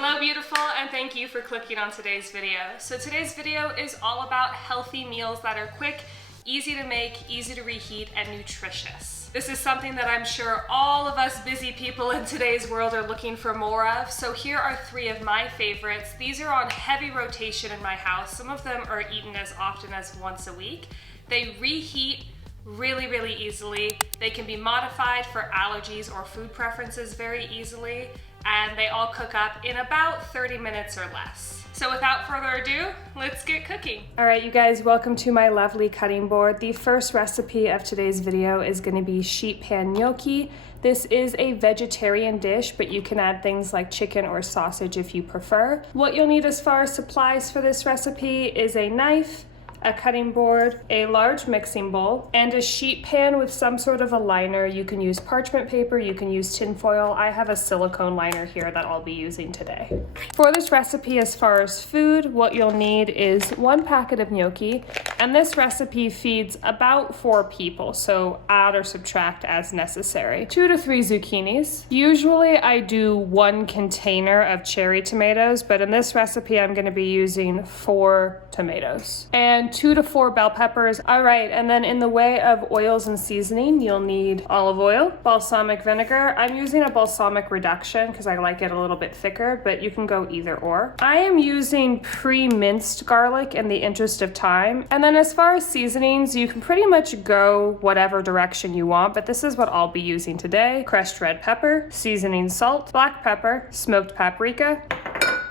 Hello beautiful, and thank you for clicking on today's video. So today's video is all about healthy meals that are quick, easy to make, easy to reheat, and nutritious. This is something that I'm sure all of us busy people in today's world are looking for more of. So here are 3 of my favorites. These are on heavy rotation in my house. Some of them are eaten as often as once a week. They reheat really easily. They can be modified for allergies or food preferences very easily, and they all cook up in about 30 minutes or less. So without further ado, let's get cooking. All right, you guys, welcome to my lovely cutting board. The first recipe of today's video is gonna be sheet pan gnocchi. This is a vegetarian dish, but you can add things like chicken or sausage if you prefer. What you'll need as far as supplies for this recipe is a knife, a cutting board, a large mixing bowl, and a sheet pan with some sort of a liner. You can use parchment paper, you can use tin foil. I have a silicone liner here that I'll be using today. For this recipe, as far as food, what you'll need is 1 packet of gnocchi, and this recipe feeds about 4 people, so add or subtract as necessary. 2 to 3 zucchinis. Usually I do 1 container of cherry tomatoes, but in this recipe I'm gonna be using 4 tomatoes. And 2 to 4 bell peppers. All right, and then in the way of oils and seasoning, you'll need olive oil, balsamic vinegar. I'm using a balsamic reduction because I like it a little bit thicker, but you can go either or. I am using pre-minced garlic in the interest of time. And then as far as seasonings, you can pretty much go whatever direction you want, but this is what I'll be using today. Crushed red pepper, seasoning salt, black pepper, smoked paprika,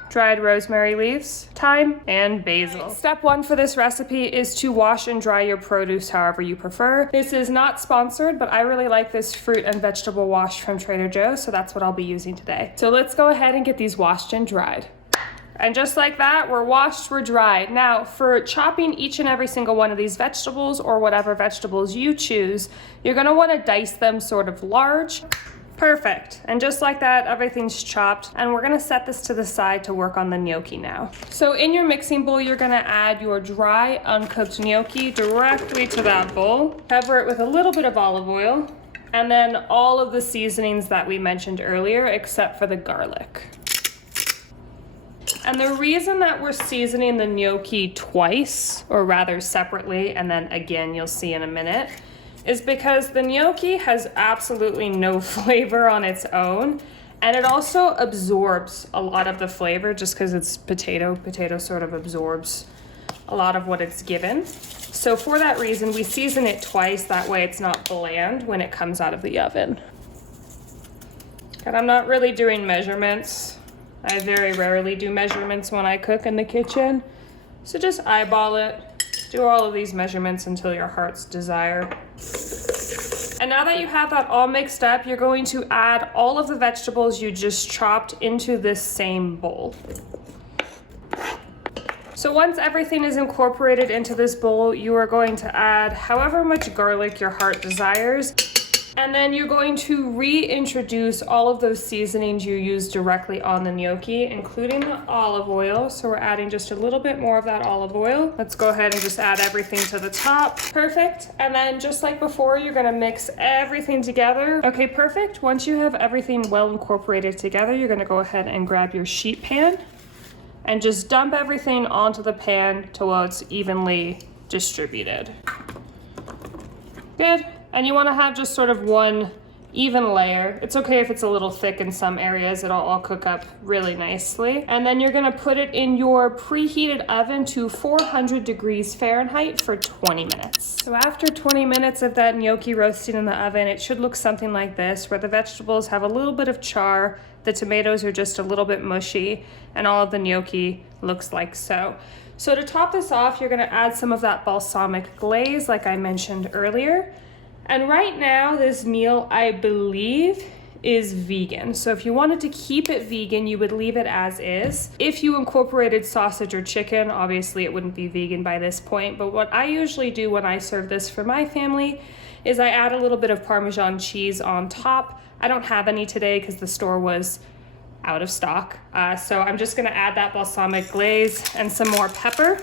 dried rosemary leaves, thyme, and basil. Step 1 for this recipe is to wash and dry your produce however you prefer. This is not sponsored, but I really like this fruit and vegetable wash from Trader Joe's, so that's what I'll be using today. So let's go ahead and get these washed and dried. And just like that, we're washed, we're dried. Now, for chopping each and every single one of these vegetables, or whatever vegetables you choose, you're gonna wanna dice them sort of large. Perfect. And just like that, everything's chopped, and we're gonna set this to the side to work on the gnocchi now. So in your mixing bowl, you're gonna add your dry, uncooked gnocchi directly to that bowl. Cover it with a little bit of olive oil, and then all of the seasonings that we mentioned earlier, except for the garlic. And the reason that we're seasoning the gnocchi twice, or rather separately, and then again, you'll see in a minute, is because the gnocchi has absolutely no flavor on its own, and it also absorbs a lot of the flavor just because it's potato. Potato sort of absorbs a lot of what it's given. So for that reason, we season it twice, that way it's not bland when it comes out of the oven. And I'm not really doing measurements. I very rarely do measurements when I cook in the kitchen. So just eyeball it. Do all of these measurements until your heart's desire. And now that you have that all mixed up, you're going to add all of the vegetables you just chopped into this same bowl. So once everything is incorporated into this bowl, you are going to add however much garlic your heart desires. And then you're going to reintroduce all of those seasonings you used directly on the gnocchi, including the olive oil. So we're adding just a little bit more of that olive oil. Let's go ahead and just add everything to the top. Perfect. And then just like before, you're gonna mix everything together. Okay, perfect. Once you have everything well incorporated together, you're gonna go ahead and grab your sheet pan and just dump everything onto the pan till it's evenly distributed. Good. And you want to have just sort of one even layer. It's okay if it's a little thick in some areas, it'll all cook up really nicely. And then you're gonna put it in your preheated oven to 400 degrees Fahrenheit for 20 minutes. So after 20 minutes of that gnocchi roasting in the oven, it should look something like this, where the vegetables have a little bit of char, the tomatoes are just a little bit mushy, and all of the gnocchi looks like so. So to top this off, you're gonna add some of that balsamic glaze like I mentioned earlier. And right now, this meal, I believe, is vegan. So if you wanted to keep it vegan, you would leave it as is. If you incorporated sausage or chicken, obviously it wouldn't be vegan by this point. But what I usually do when I serve this for my family is I add a little bit of Parmesan cheese on top. I don't have any today because the store was out of stock. So I'm just gonna add that balsamic glaze and some more pepper.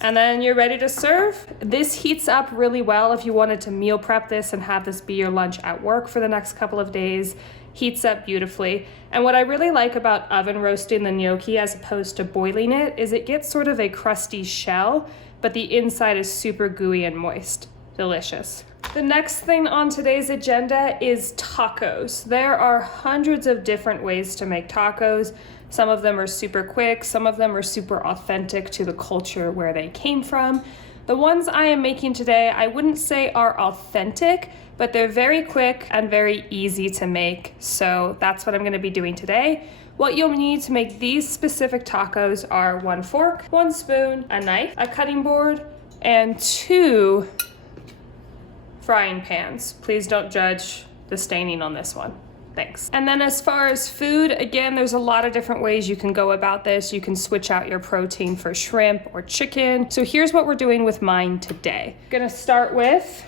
And then you're ready to serve. This heats up really well if you wanted to meal prep this and have this be your lunch at work for the next couple of days. heats up beautifully. And what I really like about oven roasting the gnocchi as opposed to boiling it is it gets sort of a crusty shell, but the inside is super gooey and moist. Delicious. The next thing on today's agenda is tacos. There are hundreds of different ways to make tacos. Some of them are super quick, some of them are super authentic to the culture where they came from. The ones I am making today, I wouldn't say are authentic, but they're very quick and very easy to make. So that's what I'm gonna be doing today. What you'll need to make these specific tacos are 1 fork, 1 spoon, a knife, a cutting board, and 2 frying pans. Please don't judge the staining on this one. Thanks. And then as far as food, again, there's a lot of different ways you can go about this. You can switch out your protein for shrimp or chicken. So here's what we're doing with mine today. Gonna start with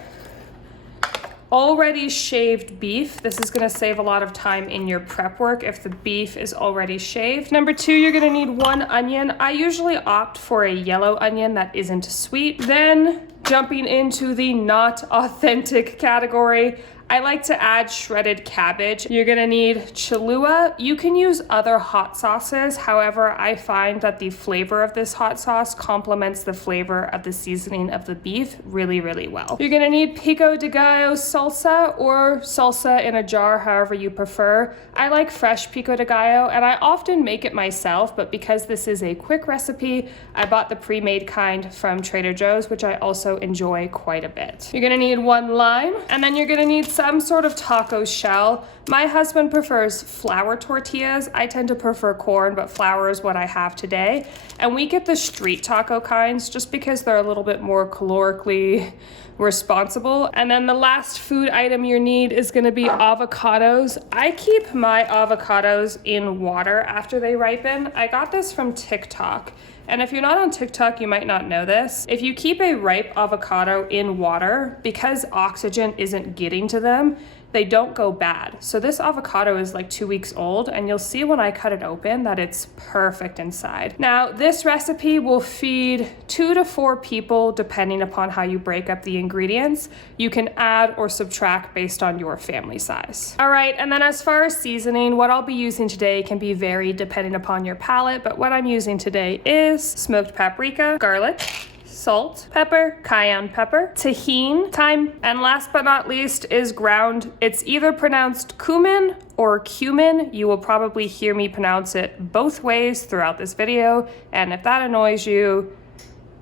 already shaved beef. This is gonna save a lot of time in your prep work if the beef is already shaved. Number 2, you're gonna need 1 onion. I usually opt for a yellow onion that isn't sweet. Then jumping into the not authentic category, I like to add shredded cabbage. You're gonna need Cholula. You can use other hot sauces. However, I find that the flavor of this hot sauce complements the flavor of the seasoning of the beef really, really well. You're gonna need pico de gallo salsa or salsa in a jar, however you prefer. I like fresh pico de gallo and I often make it myself, but because this is a quick recipe, I bought the pre-made kind from Trader Joe's, which I also enjoy quite a bit. You're gonna need 1 lime, and then you're gonna need some sort of taco shell. My husband prefers flour tortillas. I tend to prefer corn, but flour is what I have today. And we get the street taco kinds just because they're a little bit more calorically responsible. And then the last food item you need is gonna be avocados. I keep my avocados in water after they ripen. I got this from TikTok. And if you're not on TikTok, you might not know this. If you keep a ripe avocado in water, because oxygen isn't getting to them, they don't go bad. So this avocado is like 2 weeks old, and you'll see when I cut it open that it's perfect inside. Now, this recipe will feed 2 to 4 people depending upon how you break up the ingredients. You can add or subtract based on your family size. All right, and then as far as seasoning, what I'll be using today can be varied depending upon your palate, but what I'm using today is smoked paprika, garlic, salt, pepper, cayenne pepper, tahini, thyme, and last but not least is ground. It's either pronounced cumin or cumin. You will probably hear me pronounce it both ways throughout this video, and if that annoys you,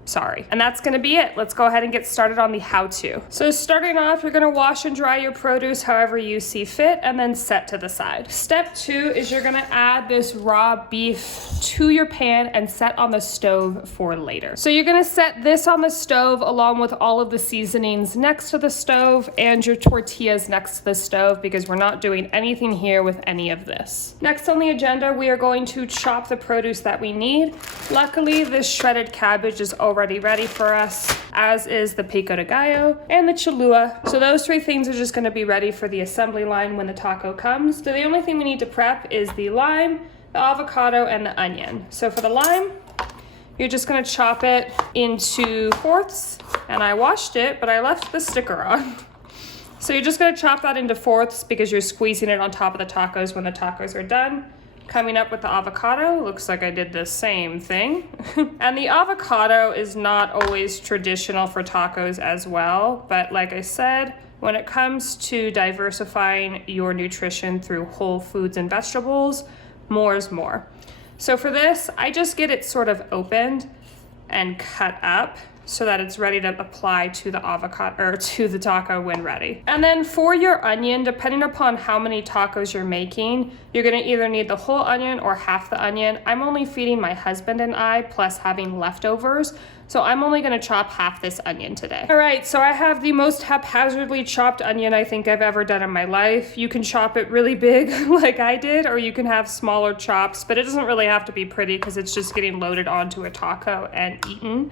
sorry. And that's gonna be it. Let's go ahead and get started on the how-to. So starting off, you're gonna wash and dry your produce however you see fit and then set to the side. Step 2 is you're gonna add this raw beef to your pan and set on the stove for later. So you're gonna set this on the stove along with all of the seasonings next to the stove and your tortillas next to the stove because we're not doing anything here with any of this. Next on the agenda, we are going to chop the produce that we need. Luckily, this shredded cabbage is already ready for us, as is the pico de gallo and the Cholula. So those 3 things are just gonna be ready for the assembly line when the taco comes. So the only thing we need to prep is the lime, the avocado, and the onion. So for the lime, you're just gonna chop it into fourths, and I washed it, but I left the sticker on. So you're just gonna chop that into fourths because you're squeezing it on top of the tacos when the tacos are done. Coming up with the avocado, looks like I did the same thing. And the avocado is not always traditional for tacos as well, but like I said, when it comes to diversifying your nutrition through whole foods and vegetables, more is more. So for this, I just get it sort of opened and cut up so that it's ready to apply to the avocado or to the taco when ready. And then for your onion, depending upon how many tacos you're making, you're gonna either need the whole onion or half the onion. I'm only feeding my husband and I, plus having leftovers. So I'm only gonna chop half this onion today. All right, so I have the most haphazardly chopped onion I think I've ever done in my life. You can chop it really big like I did, or you can have smaller chops, but it doesn't really have to be pretty because it's just getting loaded onto a taco and eaten.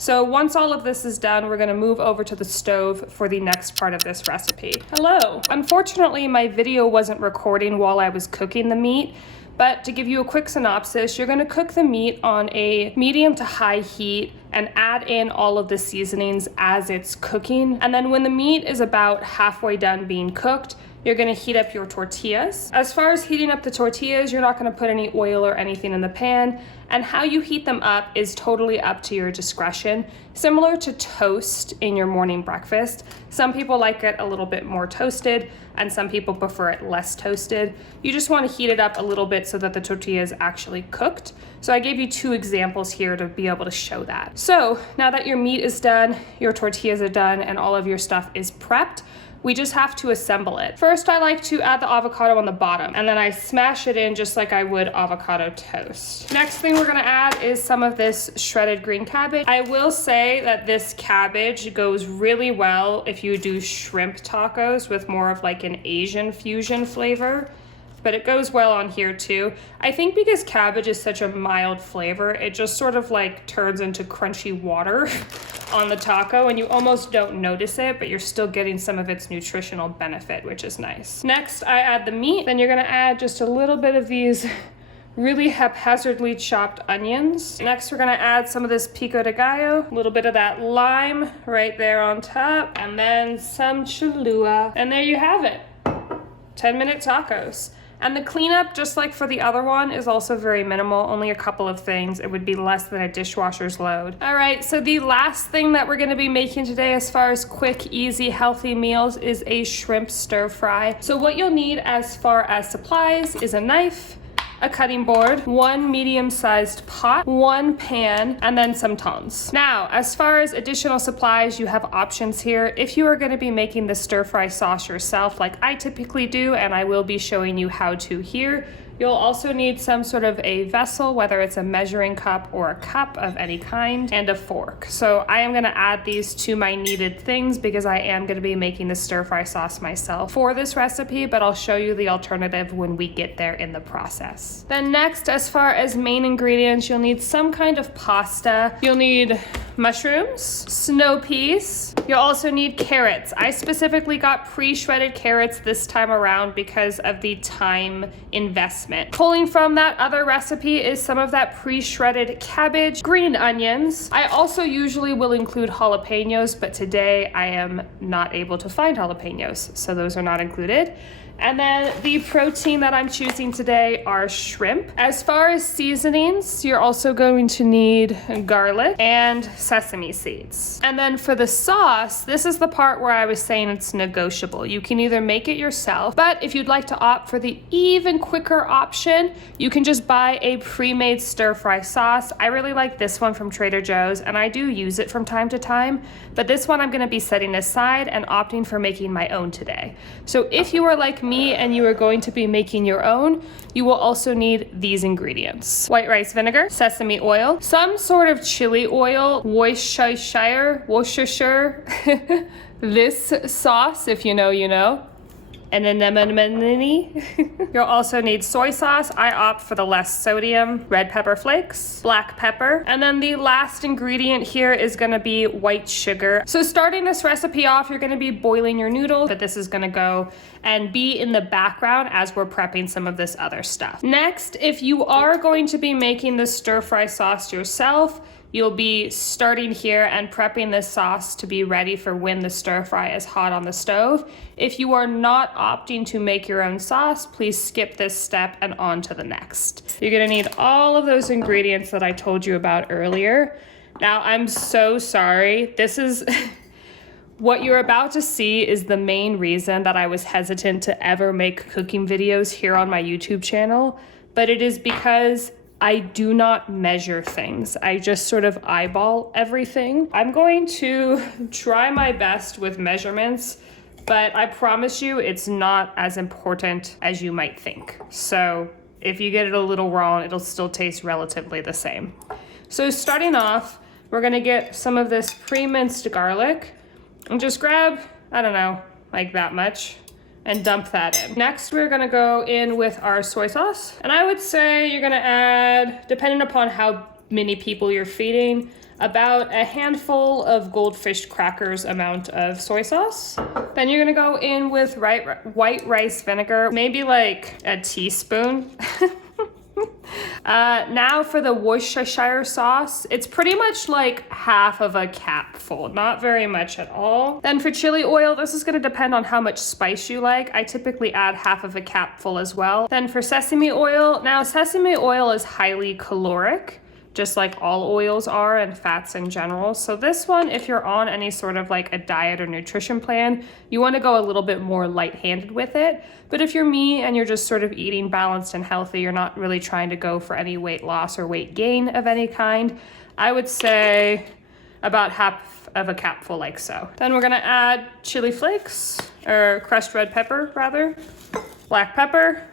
So once all of this is done, we're gonna move over to the stove for the next part of this recipe. Hello. Unfortunately, my video wasn't recording while I was cooking the meat, but to give you a quick synopsis, you're gonna cook the meat on a medium to high heat and add in all of the seasonings as it's cooking. And then when the meat is about halfway done being cooked, you're gonna heat up your tortillas. As far as heating up the tortillas, you're not gonna put any oil or anything in the pan, and how you heat them up is totally up to your discretion. Similar to toast in your morning breakfast. Some people like it a little bit more toasted, and some people prefer it less toasted. You just wanna heat it up a little bit so that the tortilla is actually cooked. So I gave you 2 examples here to be able to show that. So now that your meat is done, your tortillas are done, and all of your stuff is prepped, we just have to assemble it. First, I like to add the avocado on the bottom, and then I smash it in just like I would avocado toast. Next thing we're gonna add is some of this shredded green cabbage. I will say that this cabbage goes really well if you do shrimp tacos with more of like an Asian fusion flavor, but it goes well on here too. I think because cabbage is such a mild flavor, it just sort of like turns into crunchy water on the taco, and you almost don't notice it, but you're still getting some of its nutritional benefit, which is nice. Next, I add the meat. Then you're gonna add just a little bit of these really haphazardly chopped onions. Next, we're gonna add some of this pico de gallo, a little bit of that lime right there on top, and then some Cholula. And there you have it, 10-minute tacos. And the cleanup, just like for the other one, is also very minimal, only a couple of things. It would be less than a dishwasher's load. All right, so the last thing that we're gonna be making today as far as quick, easy, healthy meals is a shrimp stir fry. So what you'll need as far as supplies is a knife, a cutting board, 1 medium-sized pot, 1 pan, and then some tongs. Now, as far as additional supplies, you have options here. If you are going to be making the stir-fry sauce yourself, like I typically do, and I will be showing you how to here, you'll also need some sort of a vessel, whether it's a measuring cup or a cup of any kind, and a fork. So I am gonna add these to my needed things because I am gonna be making the stir-fry sauce myself for this recipe, but I'll show you the alternative when we get there in the process. Then next, as far as main ingredients, you'll need some kind of pasta. You'll need mushrooms, snow peas. You'll also need carrots. I specifically got pre-shredded carrots this time around because of the time investment. Pulling from that other recipe is some of that pre-shredded cabbage, green onions. I also usually will include jalapenos, but today I am not able to find jalapenos, so those are not included. And then the protein that I'm choosing today are shrimp. As far as seasonings, you're also going to need garlic and sesame seeds. And then for the sauce, this is the part where I was saying it's negotiable. You can either make it yourself, but if you'd like to opt for the even quicker option, you can just buy a pre-made stir-fry sauce. I really like this one from Trader Joe's, and I do use it from time to time, but this one I'm gonna be setting aside and opting for making my own today. So if you are like me and you are going to be making your own, you will also need these ingredients: white rice vinegar, sesame oil, some sort of chili oil, Worcestershire, this sauce, if you know, you know, and anemone. You'll also need soy sauce. I opt for the less sodium, red pepper flakes, black pepper, and then the last ingredient here is gonna be white sugar. So starting this recipe off, you're gonna be boiling your noodles, but this is gonna go and be in the background as we're prepping some of this other stuff. Next, if you are going to be making the stir-fry sauce yourself, you'll be starting here and prepping this sauce to be ready for when the stir fry is hot on the stove. If you are not opting to make your own sauce, please skip this step and on to the next. You're gonna need all of those ingredients that I told you about earlier. Now, I'm so sorry. This is what you're about to see is the main reason that I was hesitant to ever make cooking videos here on my YouTube channel, but it is because I do not measure things. I just sort of eyeball everything. I'm going to try my best with measurements, but I promise you it's not as important as you might think. So if you get it a little wrong, it'll still taste relatively the same. So starting off, we're gonna get some of this pre-minced garlic and just grab, I don't know, like that much, and dump that in. Next, we're gonna go in with our soy sauce. And I would say you're gonna add, depending upon how many people you're feeding, about a handful of Goldfish crackers amount of soy sauce. Then you're gonna go in with white rice vinegar, maybe like a teaspoon. Now for the Worcestershire sauce, it's pretty much like half of a capful, not very much at all. Then for chili oil, this is gonna depend on how much spice you like. I typically add half of a capful as well. Then for sesame oil, now sesame oil is highly caloric, just like all oils are and fats in general. So this one, if you're on any sort of like a diet or nutrition plan, you want to go a little bit more light-handed with it. But if you're me and you're just sort of eating balanced and healthy, you're not really trying to go for any weight loss or weight gain of any kind, I would say about half of a capful like so. Then we're gonna add chili flakes, or crushed red pepper rather, black pepper.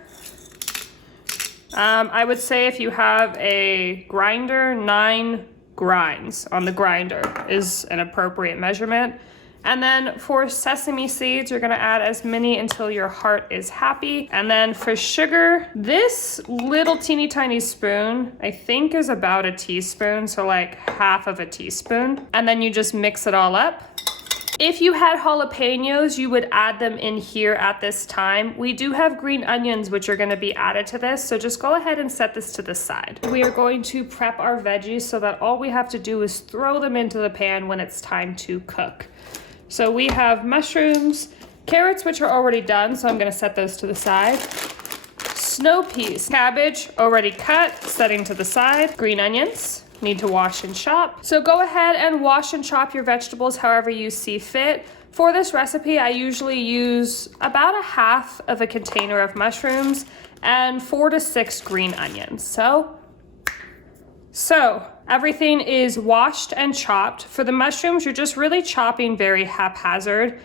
I would say if you have a grinder, 9 grinds on the grinder is an appropriate measurement. And then for sesame seeds, you're gonna add as many until your heart is happy. And then for sugar, this little teeny tiny spoon, I think is about a teaspoon, so like half of a teaspoon. And then you just mix it all up. If you had jalapenos, you would add them in here at this time. We do have green onions, which are gonna be added to this, so just go ahead and set this to the side. We are going to prep our veggies so that all we have to do is throw them into the pan when it's time to cook. So we have mushrooms, carrots, which are already done, so I'm gonna set those to the side. Snow peas, cabbage, already cut, setting to the side. Green onions, need to wash and chop. So go ahead and wash and chop your vegetables however you see fit. For this recipe, I usually use about a half of a container of mushrooms and 4 to 6 green onions. So everything is washed and chopped. For the mushrooms, you're just really chopping very haphazard.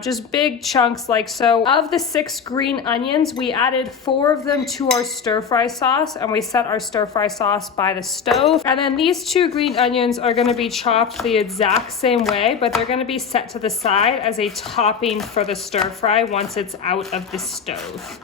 Just big chunks like so. Of the 6 green onions, we added 4 of them to our stir fry sauce, and we set our stir fry sauce by the stove. And then these 2 green onions are gonna be chopped the exact same way, but they're gonna be set to the side as a topping for the stir fry once it's out of the stove.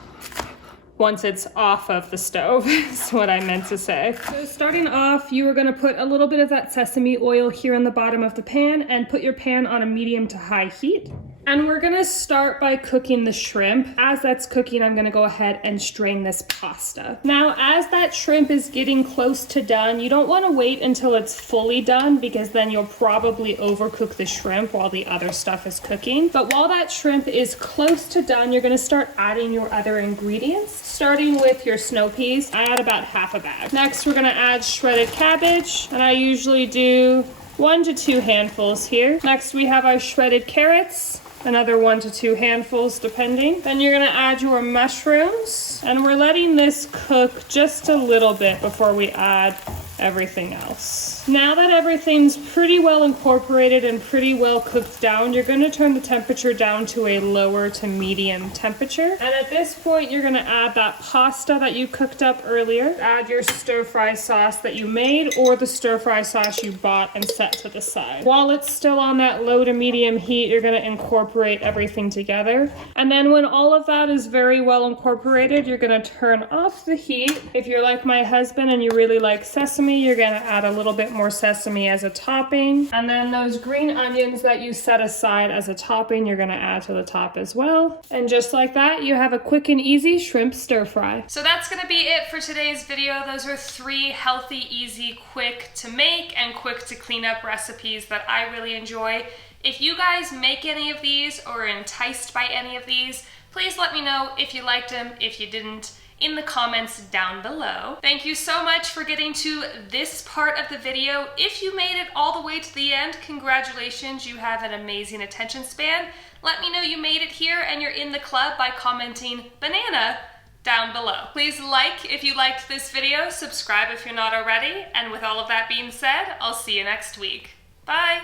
Once it's off of the stove is what I meant to say. So starting off, you are gonna put a little bit of that sesame oil here in the bottom of the pan and put your pan on a medium to high heat. And we're gonna start by cooking the shrimp. As that's cooking, I'm gonna go ahead and strain this pasta. Now, as that shrimp is getting close to done, you don't wanna wait until it's fully done because then you'll probably overcook the shrimp while the other stuff is cooking. But while that shrimp is close to done, you're gonna start adding your other ingredients. Starting with your snow peas, I add about half a bag. Next, we're gonna add shredded cabbage, and I usually do 1 to 2 handfuls here. Next, we have our shredded carrots. Another 1 to 2 handfuls depending. Then you're gonna add your mushrooms, and we're letting this cook just a little bit before we add everything else. Now that everything's pretty well incorporated and pretty well cooked down, you're gonna turn the temperature down to a lower to medium temperature. And at this point, you're gonna add that pasta that you cooked up earlier. Add your stir fry sauce that you made or the stir fry sauce you bought and set to the side. While it's still on that low to medium heat, you're gonna incorporate everything together. And then when all of that is very well incorporated, you're gonna turn off the heat. If you're like my husband and you really like sesame, you're gonna add a little bit more sesame as a topping. And then those green onions that you set aside as a topping, you're gonna add to the top as well. And just like that, you have a quick and easy shrimp stir fry. So that's gonna be it for today's video. Those are 3 healthy, easy, quick to make and quick to clean up recipes that I really enjoy. If you guys make any of these or are enticed by any of these, please let me know if you liked them, if you didn't, in the comments down below. Thank you so much for getting to this part of the video. If you made it all the way to the end, congratulations, you have an amazing attention span. Let me know you made it here and you're in the club by commenting banana down below. Please like if you liked this video, subscribe if you're not already, and with all of that being said, I'll see you next week. Bye!